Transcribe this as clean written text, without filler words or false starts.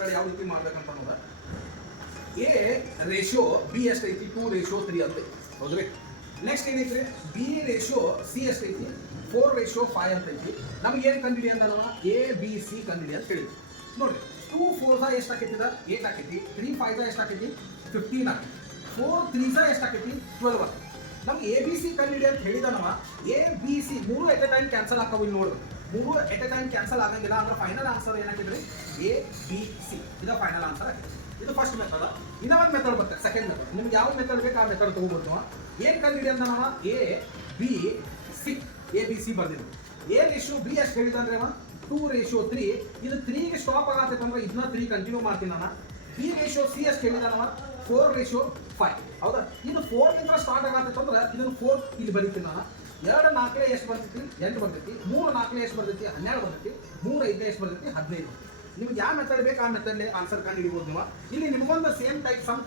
Method ಯಾವ ರೀತಿ ಮಾಡ್ಬೇಕಂತ ಅನ್ನೋದ ಎ ರೇಷಿಯೋ ಬಿ ಎಷ್ಟೈತಿ 2:3 ಅಂತ ಹೌದ್ರಿ. ನೆಕ್ಸ್ಟ್ ಏನೈತ್ರಿ ಬಿ ರೇಷಿಯೋ ಸಿ ಎಷ್ಟೈತಿ 4:5 ಅಂತ ಐತಿ. ನಮ್ಗೆ ಏನು ಕಂಡಿಡಿ ಅಂತ ನಾವು ಎ ಬಿ ಸಿ ಕಂಡಿಡಿ ಅಂತ ಹೇಳಿದ್ವಿ. ನೋಡ್ರಿ 2 4 ಎಷ್ಟು ಆಕೈತಿದ 8 ಆಕೈತಿ, 3 5 ಎಷ್ಟು ಆಕೈತಿ 15 ಆಕೈತಿ, 4 3 ಎಷ್ಟು ಆಕೈತಿ 12 ಆಕೈತಿ. ನಮ್ಗೆ ಎ ಬಿ ಸಿ ಕಂಡಿಡಿ ಅಂತ ಹೇಳಿದ ನಾವು ಎ ಬಿ ಸಿ ಮೂರು ಎಟ್ ಎ ಟೈಮ್ ಕ್ಯಾನ್ಸಲ್ ಆಗ್ತಾವೆ. ಇಲ್ಲಿ ನೋಡ್ಬೇಕು ಮೂರು ಎಟ್ ಎ ಟೈಮ್ ಕ್ಯಾನ್ಸಲ್ ಆಗಂಗಿಲ್ಲ ಅಂದ್ರೆ ಫೈನಲ್ ಆನ್ಸರ್ ಏನಾಗಿದ್ರಿ ಎ ಬಿ ಸಿ ಇದು ಫೈನಲ್ ಆನ್ಸರ್ ಆಗಿದೆ. ಇದು ಫಸ್ಟ್ ಮೆಥಡ್. ಇನ್ನೂ ಒಂದು ಮೆಥಡ್ ಬರ್ತದೆ ಸೆಕೆಂಡ್ ಮೆಥಡ್. ನಿಮ್ಗೆ ಯಾವ ಮೆಥಡ್ ಬೇಕು ಆ ಮೆಥಡ್ ತೊಗೊಬೋದು ನಾವು. ಏನು ಕಂಡಿಡಿ ಅಂತ ನಾವು A B C A B C ಬರ್ದಿದ್ವಿ. ಎ ರೇಷಿಯೋ ಬಿ ಎಷ್ಟು ಹೇಳಿದಂದ್ರೆ 2:3 ಇದು 3ಗೆ ಸ್ಟಾಪ್ ಆಗತ್ತೈತೆ ಅಂದ್ರೆ ಇದನ್ನ 3 ಕಂಟಿನ್ಯೂ ಮಾಡ್ತೀನಿ ನಾನು. ಬಿ ರೇಷಿಯೋ ಸಿ ಎಷ್ಟು ಹೇಳಿದ ನಾವು 4:5 ಹೌದಾ. ಇದು 4 ಸ್ಟಾರ್ಟ್ ಆಗತ್ತೈತೆ ಅಂದ್ರೆ ಇದನ್ನು 4 ಇಲ್ಲಿ ಬರೀತೀನಿ ನಾನು. 2 4 ಎಷ್ಟು ಬರ್ತೈತಿ 8 ಬರ್ತೈತಿ, 3 4 ಎಷ್ಟು ಬರ್ತೈತಿ 12 ಬರ್ತೈತಿ, 3 5 ಎಷ್ಟು ಬರ್ತೈತಿ 15. ನಿಮ್ಗೆ ಯಾವ ಮೆಥಡ್ ಬೇಕು ಆ ಮೆಥಡ್ ಆನ್ಸರ್ ಕಂಡು ಹಿಡಿಬೋದು ನೀವು. ಇಲ್ಲಿ ನಿಮ್ಗೊಂದು ಸೇಮ್ ಟೈಪ್ ಸಮ್